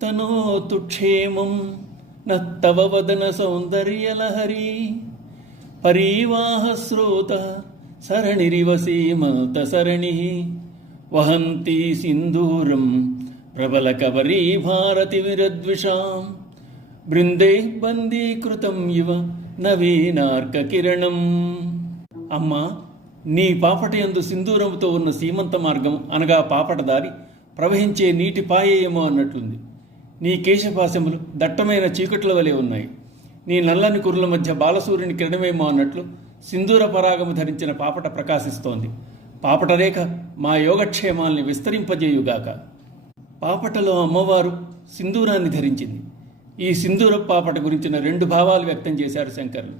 తనోతు క్షేమం నత్తవ వదన సౌందర్యలహరీ పరీవాహ స్రోత సరణిరివ సీమంత సరణి వహంతి సింధూరం ప్రబల కవరీ భారతి విరద్విషాం బృందే బందీకృతం ఇవ నవీనార్క కిరణం. అమ్మా, నీ పాపటయందు సింధూరముతో ఉన్న సీమంత మార్గం అనగా పాపటదారి ప్రవహించే నీటి పాయేయమో అన్నట్లుంది. నీ కేశపాశములు దట్టమైన చీకట్ల వలె ఉన్నాయి. నీ నల్లని కురుల మధ్య బాలసూర్యుని కిరణమేమో అన్నట్లు సింధూర పరాగము ధరించిన పాపట ప్రకాశిస్తోంది. పాపటరేఖ మా యోగక్షేమాల్ని విస్తరింపజేయుగాక. పాపటలో అమ్మవారు సింధూరాన్ని ధరించింది. ఈ సింధూర పాపట గురించిన 2 భావాలు వ్యక్తం చేశారు శంకరులు.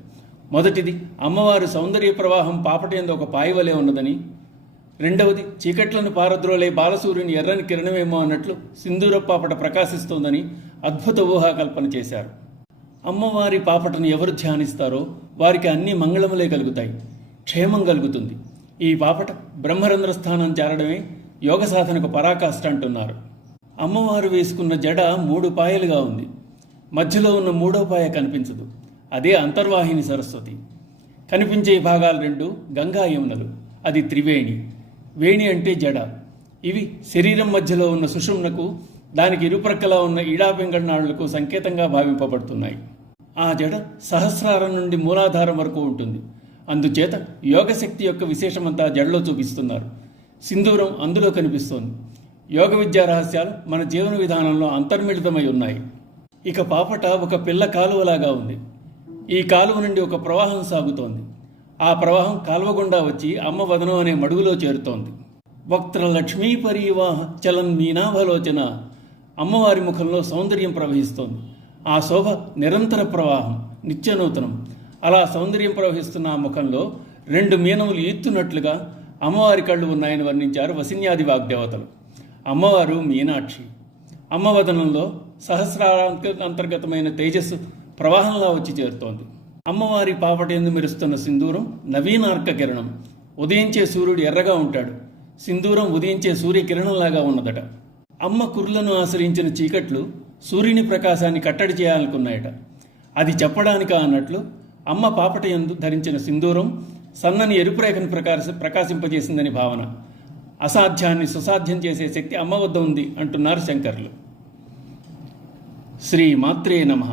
మొదటిది, అమ్మవారు సౌందర్య ప్రవాహం పాపటయందు ఒక పాయివలే ఉన్నదని. రెండవది, చీకట్లను పారద్రోలే బాలసూర్యుని ఎర్రని కిరణమేమో అన్నట్లు సింధూర పాపట ప్రకాశిస్తోందని అద్భుత ఊహాకల్పన చేశారు. అమ్మవారి పాపటను ఎవరు ధ్యానిస్తారో వారికి అన్ని మంగళములే కలుగుతాయి, క్షేమం కలుగుతుంది. ఈ పాపట బ్రహ్మరంధ్ర స్థానం చేరడమే యోగ సాధనకు పరాకాష్ట అంటున్నారు. అమ్మవారు వేసుకున్న జడ 3 పాయలుగా ఉంది. మధ్యలో ఉన్న 3వ పాయ కనిపించదు. అదే అంతర్వాహిని సరస్వతి. కనిపించే భాగాలు 2 గంగా యమునలు. అది త్రివేణి. వేణి అంటే జడ. ఇవి శరీరం మధ్యలో ఉన్న సుషుమ్నకు, దానికి ఇరుప్రక్కలా ఉన్న ఈడాపింగళనాడులకు సంకేతంగా భావింపబడుతున్నాయి. ఆ జడ సహస్రారం నుండి మూలాధారం వరకు ఉంటుంది. అందుచేత యోగశక్తి యొక్క విశేషమంతా జడలో చూపిస్తున్నారు. సింధూరం అందులో కనిపిస్తోంది. యోగ విద్యా రహస్యాలు మన జీవన విధానంలో అంతర్మిళితమై ఉన్నాయి. ఇక పాపట ఒక పిల్ల కాలువలాగా ఉంది. ఈ కాలువ నుండి ఒక ప్రవాహం సాగుతోంది. ఆ ప్రవాహం కాలువ గుండా వచ్చి అమ్మ వదనం అనే మడుగులో చేరుతోంది. వక్త్ర లక్ష్మీ పరీవాహ చలన్ మీనాభలోచన. అమ్మవారి ముఖంలో సౌందర్యం ప్రవహిస్తోంది. ఆ శోభ నిరంతర ప్రవాహం, నిత్యనూతనం. అలా సౌందర్యం ప్రవహిస్తున్న ఆ ముఖంలో 2 మీనములు ఈత్తున్నట్లుగా అమ్మవారి కళ్ళు ఉన్నాయని వర్ణించారు వసిన్యాది వాగ్దేవతలు. అమ్మవారు మీనాక్షి. అమ్మవదనంలో సహస్రాంతర్గతమైన తేజస్సు ప్రవాహంలా వచ్చి చేరుతోంది. అమ్మవారి పాపటయందు మెరుస్తున్న సింధూరం నవీనార్క కిరణం. ఉదయించే సూర్యుడు ఎర్రగా ఉంటాడు. సింధూరం ఉదయించే సూర్యకిరణంలాగా ఉన్నదట. అమ్మ కుర్లను ఆశ్రయించిన చీకట్లు సూర్యుని ప్రకాశాన్ని కట్టడి చేయాలనుకున్నాయట. అది చెప్పడానికా అన్నట్లు అమ్మ పాపటయందు ధరించిన సింధూరం సన్నని ఎరుపు రేఖను ప్రకాశింపజేసిందని భావన. అసాధ్యాన్ని సుసాధ్యం చేసే శక్తి అమ్మ వద్ద ఉంది అంటున్నారు శంకరులు. శ్రీ మాత్రే నమః.